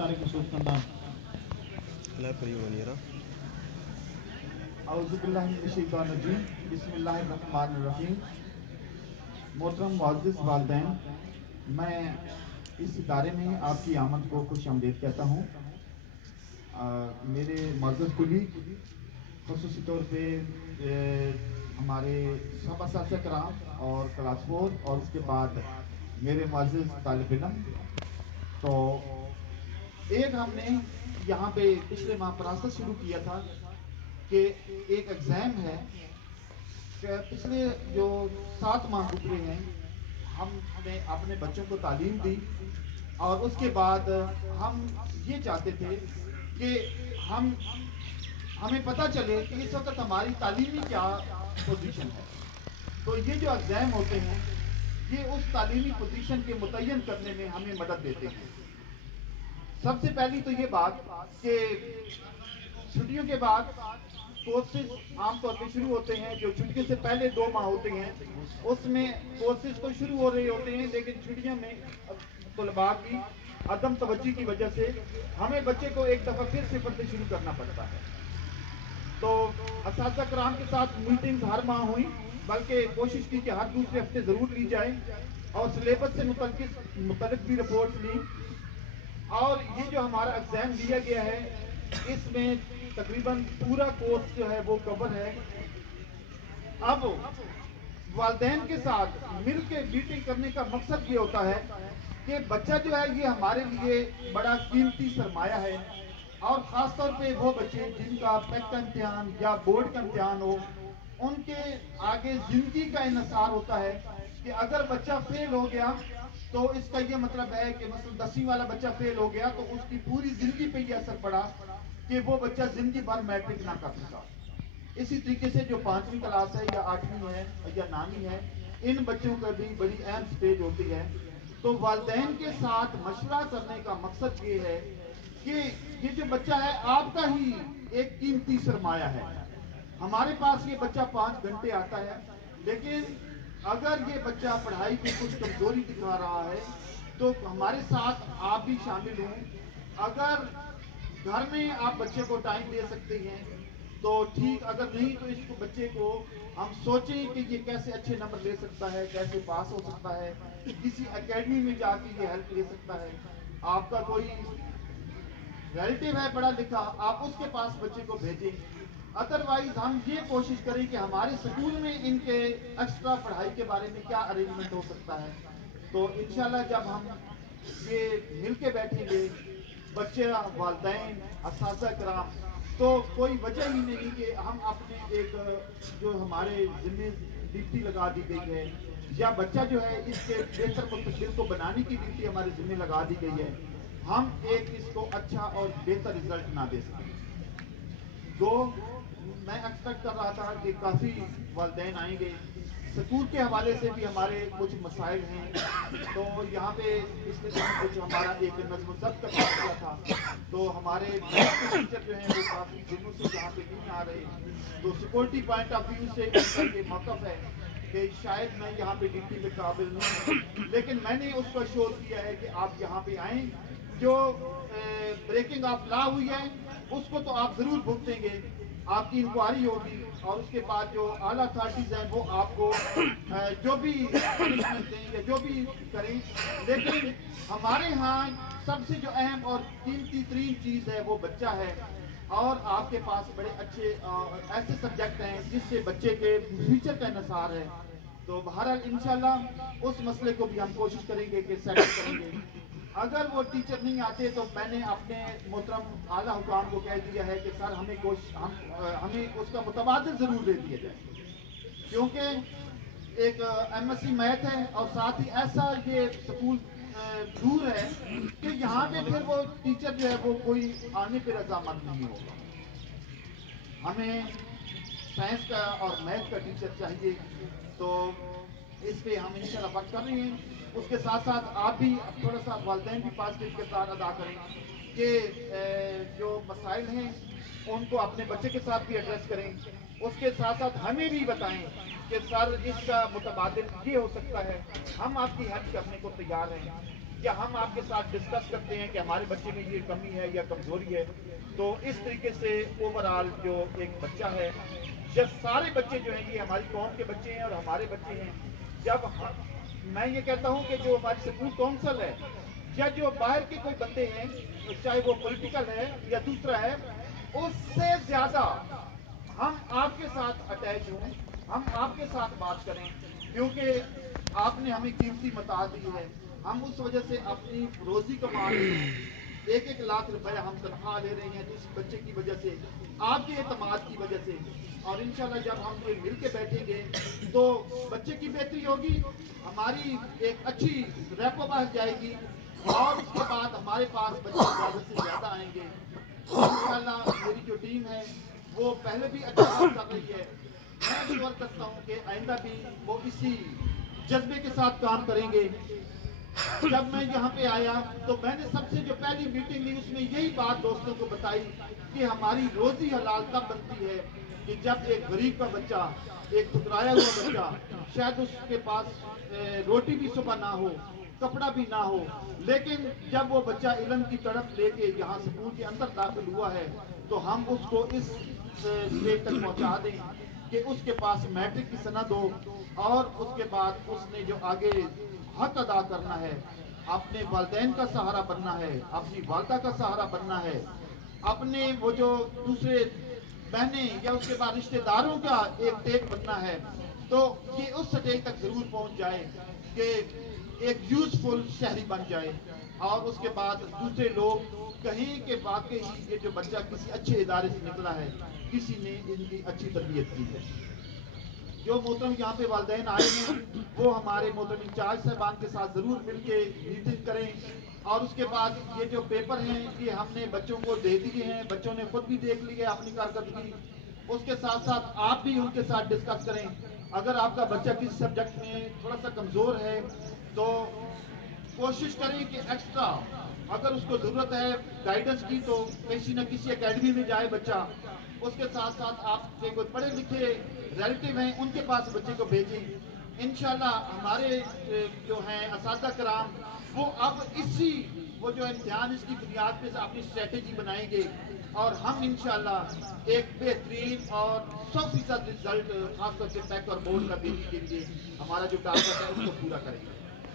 Tarik Sultan. لا بريونيرا. اعوذ باللہ من الشیطان الرجیم، بسم اللہ الرحمن الرحیم۔ محترم معزز والدین، میں اس ادارے میں آپ کی آمد کو خوش آمدید کہتا ہوں۔ میرے معزز کلیگ، خصوصی طور پہ ہمارے سب اساتذہ کرام اور کلاس 4 اور اس کے بعد میرے معزز طالب علم، تو ایک ہم نے یہاں پہ پچھلے ماہ پراست شروع کیا تھا کہ ایک ایگزام ہے کہ پچھلے جو 7 ماہ گزرے ہیں ہم نے اپنے بچوں کو تعلیم دی، اور اس کے بعد ہم یہ چاہتے تھے کہ ہمیں پتہ چلے کہ اس وقت ہماری تعلیمی کیا پوزیشن ہے۔ تو یہ جو ایگزام ہوتے ہیں یہ اس تعلیمی پوزیشن کے متعین کرنے میں ہمیں مدد دیتے ہیں۔ سب سے پہلی تو یہ بات کہ چھٹیوں کے بعد کورسز عام طور پہ شروع ہوتے ہیں، جو چھٹیوں سے پہلے 2 ماہ ہوتے ہیں اس میں کورسز تو شروع ہو رہے ہوتے ہیں، لیکن چھٹیوں میں طلباء کی عدم توجہ کی وجہ سے ہمیں بچے کو ایک دفعہ پھر صفر سے شروع کرنا پڑتا ہے۔ تو اساتذہ کرام کے ساتھ میٹنگز ہر ماہ ہوئی، بلکہ کوشش کی کہ ہر دوسرے ہفتے ضرور لی جائے، اور سلیبس سے متعلق بھی رپورٹس لی۔ اور یہ جو ہمارا ایگزام لیا گیا ہے اس میں تقریباً پورا کورس جو ہے وہ کور ہے۔ اب والدین کے ساتھ مل کے میٹنگ کرنے کا مقصد یہ ہوتا ہے کہ بچہ جو ہے یہ ہمارے لیے بڑا قیمتی سرمایہ ہے، اور خاص طور پہ وہ بچے جن کا پیک کا امتحان یا بورڈ کا امتحان ہو، ان کے آگے زندگی کا انحصار ہوتا ہے کہ اگر بچہ فیل ہو گیا تو اس کا یہ مطلب ہے کہ مثلا 10ویں والا بچہ فیل ہو گیا تو اس کی پوری زندگی پہ یہ اثر پڑا کہ وہ بچہ زندگی بھر میٹرک نہ کر سکا۔ اسی طریقے سے جو 5ویں کلاس ہے یا 8ویں ہے یا 9ویں ہے، ان بچوں کا بھی بڑی اہم سٹیج ہوتی ہے۔ تو والدین کے ساتھ مشورہ کرنے کا مقصد یہ ہے کہ یہ جو بچہ ہے آپ کا ہی ایک قیمتی سرمایہ ہے۔ ہمارے پاس یہ بچہ 5 گھنٹے آتا ہے، لیکن اگر یہ بچہ پڑھائی کی کچھ کمزوری دکھا رہا ہے تو ہمارے ساتھ آپ بھی شامل ہوں۔ اگر گھر میں آپ بچے کو ٹائم دے سکتے ہیں تو ٹھیک، اگر نہیں تو اس کو بچے کو ہم سوچیں کہ یہ کیسے اچھے نمبر لے سکتا ہے، کیسے پاس ہو سکتا ہے، کسی اکیڈمی میں جا کے یہ ہیلپ لے سکتا ہے۔ آپ کا کوئی ریلیٹیو ہے پڑھا لکھا، آپ اس کے پاس بچے کو بھیجیں۔ ادروائز ہم یہ کوشش کریں کہ ہمارے اسکول میں ان کے ایکسٹرا پڑھائی کے بارے میں کیا ارینجمنٹ ہو سکتا ہے۔ تو انشاءاللہ جب ہم یہ مل کے بیٹھیں گے بچے، والدین، اساتذہ کرام، تو کوئی وجہ ہی نہیں کہ ہم اپنے ایک جو ہمارے ذمہ ڈیوٹی لگا دی گئی ہے یا بچہ جو ہے اس کے بہتر مستقبل کو بنانے کی ڈیوٹی ہمارے ذمہ لگا دی گئی ہے، ہم ایک اس کو اچھا اور بہتر رزلٹ نہ دے سکیں۔ میں ایکسپیکٹ کر رہا تھا کہ کافی والدین آئیں گے۔ سکول کے حوالے سے بھی ہمارے کچھ مسائل ہیں، تو یہاں پہ پچھلے دن کچھ ہمارا ایک نظم و ضبط کا فیصلہ تھا، تو ہمارے ٹیچر جو ہیں وہ کافی دنوں سے یہاں پہ نہیں آ رہے، تو سیکورٹی پوائنٹ آف ویو سے ان کا یہ موقف ہے کہ شاید میں یہاں پہ ڈیوٹی میں قابل نہیں ہوں، لیکن میں نے اس کو شور کیا ہے کہ آپ یہاں پہ آئیں۔ جو بریکنگ آف لا ہوئی ہے اس کو تو آپ ضرور بھگتیں گے، آپ کی انکوائری ہوگی، اور اس کے بعد جو اعلیٰ اتھارٹیز ہیں وہ آپ کو جو بھی پنشمنٹ دیں یا جو بھی کریں، لیکن ہمارے ہاں سب سے جو اہم اور قیمتی ترین چیز ہے وہ بچہ ہے، اور آپ کے پاس بڑے اچھے ایسے سبجیکٹ ہیں جس سے بچے کے فیوچر کا انحصار ہے۔ تو بہرحال انشاءاللہ اس مسئلے کو بھی ہم کوشش کریں گے کہ سیٹل کریں گے۔ اگر وہ ٹیچر نہیں آتے تو میں نے اپنے محترم اعلیٰ حکام کو کہہ دیا ہے کہ سر ہمیں اس کا متبادل ضرور دے دیا جائے، کیونکہ ایک ایم ایس سی میتھ ہے اور ساتھ ہی ایسا یہ سکول دور ہے کہ یہاں پہ پھر وہ ٹیچر جو ہے وہ کوئی آنے پہ رضامند نہیں ہوگا۔ ہمیں سائنس کا اور میتھ کا ٹیچر چاہیے، تو اس پہ ہم انشاءاللہ ورک کر رہے ہیں۔ اس کے ساتھ ساتھ آپ بھی تھوڑا سا والدین بھی پازیٹیو کردار ادا کریں کہ جو مسائل ہیں ان کو اپنے بچے کے ساتھ بھی ایڈریس کریں، اس کے ساتھ ساتھ ہمیں بھی بتائیں کہ سر اس کا متبادل یہ ہو سکتا ہے، ہم آپ کی ہیلپ کرنے کو تیار ہیں۔ یا ہم آپ کے ساتھ ڈسکس کرتے ہیں کہ ہمارے بچے میں یہ کمی ہے یا کمزوری ہے. تو اس طریقے سے اوورآل جو ایک بچہ ہے، جب سارے بچے جو ہیں یہ ہماری قوم کے بچے ہیں اور ہمارے بچے ہیں. جب میں یہ کہتا ہوں کہ جو ہماری اسکول کونسل ہے یا جو باہر کے کوئی بندے ہیں، چاہے وہ پولیٹیکل ہے یا دوسرا ہے، اس سے زیادہ ہم آپ کے ساتھ اٹیچ ہوں، ہم آپ کے ساتھ بات کریں، کیونکہ آپ نے ہمیں قیمتی متاع دی ہے. ہم اس وجہ سے اپنی روزی کما رہے ہیں. 1-1 لاکھ روپے ہم تنخواہ لے رہے ہیں اس بچے کی وجہ سے، آپ کے اعتماد کی وجہ سے. اور انشاءاللہ جب ہم یہ مل کے بیٹھیں گے تو بچے کی بہتری ہوگی، ہماری ایک اچھی ریپو بڑھ جائے گی، اور اس کے بعد ہمارے پاس بچے زیادہ سے زیادہ آئیں گے. انشاءاللہ میری جو ٹیم ہے وہ پہلے بھی اچھا کام کر رہی ہے. میں شور کرتا ہوں کہ آئندہ بھی وہ اسی جذبے کے ساتھ کام کریں گے. جب میں یہاں پہ آیا تو میں نے سب سے جو پہلی میٹنگ لی اس میں یہی بات دوستوں کو بتائی کہ ہماری روزی حلال تب بنتی ہے کہ جب ایک غریب کا بچہ، ایک ٹھکرایا ہوا بچہ، شاید اس کے پاس روٹی بھی صبح نہ ہو، کپڑا بھی نہ ہو، لیکن جب وہ بچہ علم کی طرف لے کے یہاں سکول کے اندر داخل ہوا ہے تو ہم اس کو اس اسٹیج تک پہنچا دیں کہ اس کے پاس میٹرک کی سند ہو، اور اس کے بعد اس نے جو آگے حق ادا کرنا ہے، اپنے والدین کا سہارا بننا ہے، اپنی والدہ کا سہارا بننا ہے، اپنے وہ جو دوسرے بہنیں یا اس کے بعد رشتہ داروں کا ایک ٹیک بننا ہے. تو یہ اس سٹیج تک ضرور پہنچ جائے کہ ایک یوزفل شہری بن جائے، اور اس کے بعد دوسرے لوگ کہیں کہ واقعی یہ جو بچہ کسی اچھے ادارے سے نکلا ہے، کسی نے ان کی اچھی تربیت کی ہے. جو محترم یہاں پہ والدین آئے ہیں وہ ہمارے محترم انچارج صاحبان کے ساتھ ضرور مل کے میٹنگ کریں. اور اس کے بعد یہ جو پیپر ہیں یہ ہم نے بچوں کو دے دیے ہیں، بچوں نے خود بھی دیکھ لی ہے اپنی کارکردگی. اس کے ساتھ ساتھ آپ بھی ان کے ساتھ ڈسکس کریں. اگر آپ کا بچہ کسی سبجیکٹ میں تھوڑا سا کمزور ہے تو کوشش کریں کہ ایکسٹرا اگر اس کو ضرورت ہے گائیڈنس کی تو کسی نہ کسی اکیڈمی میں جائے بچہ. اس کے ساتھ ساتھ آپ کے کوئی پڑھے لکھے ریلیٹیو ہیں ان کے پاس بچے کو بھیجیں. انشاءاللہ ہمارے جو ہیں اساتذہ کرام وہ اب اسی وہ جو امتحان اس کی بنیاد پہ اپنی اسٹریٹجی بنائیں گے، اور ہم انشاءاللہ ایک بہترین اور 100% رزلٹ خاص طور سے پیک اور بورڈ کا دینے کے لیے ہمارا جو ٹارگٹ ہے اس کو پورا کریں گے.